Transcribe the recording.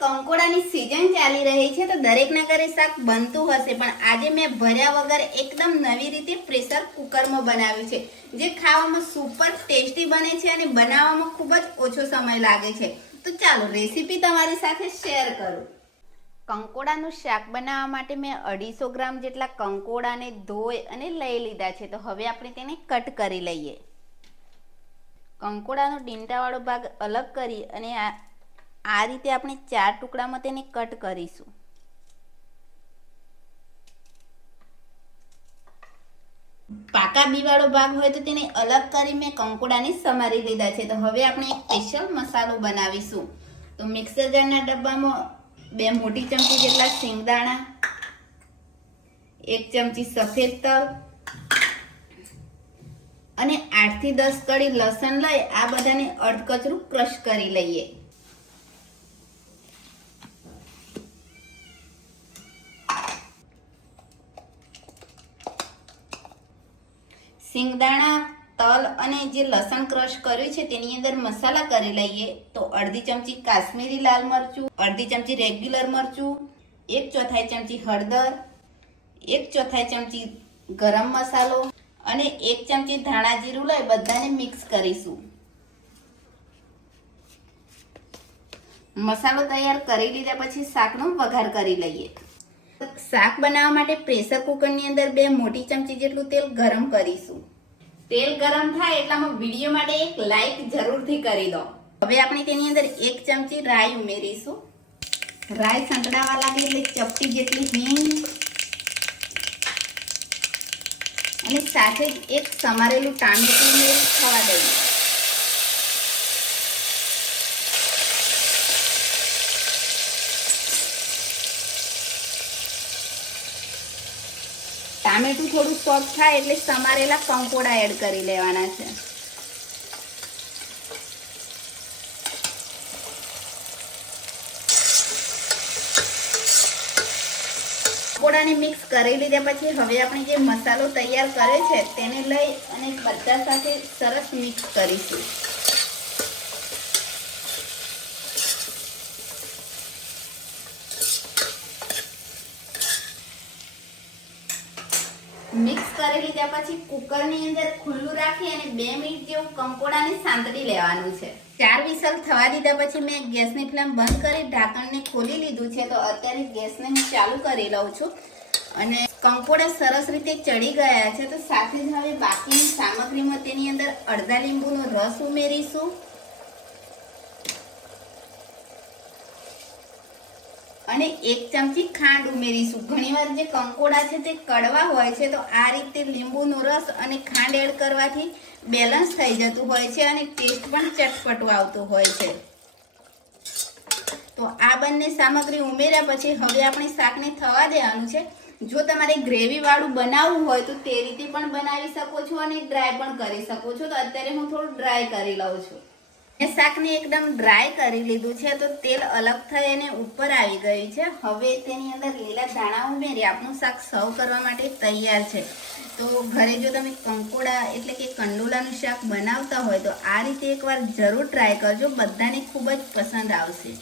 કંકોડાની season ચાલી રહી છે તો દરેકના ઘરે શાક બનતું હશે, પણ આજે મેં ભર્યા વગર એકદમ નવી રીતે પ્રેશર કુકરમાં બનાવ્યું છે, જે ખાવામાં સુપર ટેસ્ટી બને છે અને બનાવવામાં ખૂબ જ ઓછો સમય લાગે છે। તો ચાલો રેસીપી તમારી સાથે શેર કરું। કંકોડાનું શાક બનાવવા માટે મેં 250 ગ્રામ જેટલા કંકોડાને ધોઈ અને લઈ લીધા છે। તો હવે આપણે તેને કટ કરી લઈએ। કંકોડાનો ડીંટાવાળો ભાગ અલગ કરી અને આ રીતે આપણે 4 ટુકડામાં તેને કટ કરીશું। પાકા બીવાળો ભાગ હોય તો તેને અલગ કરી મેં કંકોડાને સમારી લીધા છે। તો હવે આપણે એક સ્પેશિયલ મસાલો બનાવીશું। તો મિક્સર જારના ડબ્બામાં 2 મોટી ચમચી જેટલા સિંગદાણા, 1 ચમચી સફેદ તલ અને 8 થી 10 કળી લસણ લઈ આ બધાને અડકચરું ક્રશ કરી લઈએ। સિંગદાણા, તલ અને જે લસણ ક્રશ કર્યું છે તેની અંદર મસાલા કરી લઈએ। તો અડધી ચમચી કાશ્મીરી લાલ મરચું, અડધી ચમચી રેગ્યુલર મરચું, 1/4 ચમચી હળદર, 1/4 ચમચી ગરમ મસાલો અને 1 ચમચી ધાણા જીરું લઈ બધાને મિક્સ કરીશું। મસાલો તૈયાર કરી લીધા પછી શાકનો વઘાર કરી લઈએ। શાક બનાવવા માટે પ્રેશર કુકરની અંદર 2 મોટી ચમચી જેટલું તેલ ગરમ કરીશું। તેલ ગરમ થાય એટલામાં વિડીયો માટે એક લાઈક જરૂરથી કરી દો। હવે આપણે તેની અંદર 1 ચમચી રાઈ ઉમેરીશું। રાઈ સંતળાવા લાગે એટલે ચપટી જેટલી હિંગ અને સાથે જ એક સમારેલું ટામેટું ઉમેરી થવા દઈએ। ટામેટું થોડું સોફ્ટ થાય એટલે સમારેલા કંકોડા એડ કરી લેવાના છે। કંકોડાને મિક્સ કરી લીધા પછી હવે આપણે જે મસાલો તૈયાર કર્યો છે તેને લઈ અને બધા સાથે સરસ મિક્સ કરીશું। મિક્સ કરી લીધા પછી કુકરની અંદર ખુલ્લું રાખી અને 2 મિનિટ જેવું કંકોડાને સાંતળી લેવાનું છે। 4 વિસલ થવા દીધા પછી મેં ગેસની ફ્લેમ બંધ કરી ઢાંકણને ખોલી લીધું છે। તો અત્યારે ગેસને હું ચાલુ કરી લઉં છું અને કંકોડા સરસ રીતે ચડી ગયા છે। તો સાથે જ હવે બાકીની સામગ્રીમાં તેની અંદર અડધા લીંબુનો રસ ઉમેરીશું અને 1 ચમચી ખાંડ ઉમેરીશું। ઘણીવાર જે કંકોડા છે તે કડવા હોય છે, તો આ રીતે લીંબુનો રસ અને ખાંડ એડ કરવાથી બેલેન્સ થઈ જતું હોય છે અને ટેસ્ટ પણ ચટપટો આવતો હોય છે। તો આ બંને સામગ્રી ઉમેર્યા પછી હવે આપણે શાકને થવા દેવાનું છે। જો તમારે ગ્રેવી વાળું બનાવવું હોય તો તે રીતે પણ બનાવી શકો છો અને ડ્રાય પણ કરી શકો છો। તો અત્યારે હું થોડું ડ્રાય કરી લઉં છું। મેં શાકને એકદમ ડ્રાય કરી લીધું છે, તો તેલ અલગ થઈ અને ઉપર આવી ગયું છે। હવે તેની અંદર લીલા ધાણા ઉમેરી આપણું શાક સર્વ કરવા માટે તૈયાર છે। તો ઘરે જો તમે કંકોડા એટલે કે કંડોલાનું શાક બનાવતા હોય તો આ રીતે એકવાર જરૂર ટ્રાય કરજો, બધાને ખૂબ જ પસંદ આવશે।